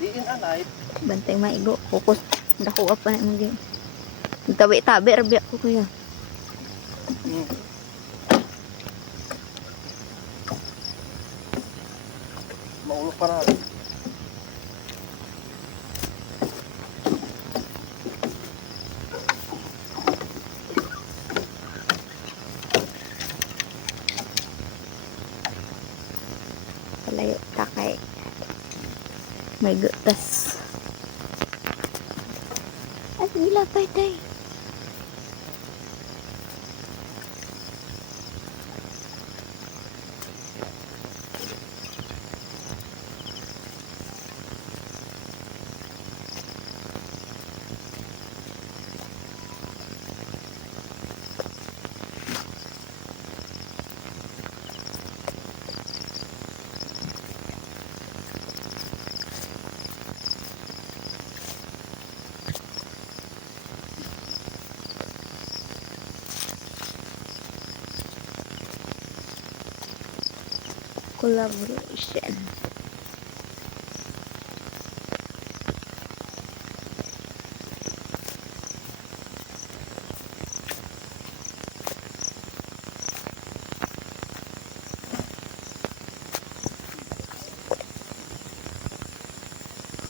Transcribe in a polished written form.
Diin alay. Bantay maigo. Focus. Dako pa na mong tabi-tabi rabi ako kuya. Maulog pa na. Palayo takay. May gutas. At nilapay tayo. Collaboration.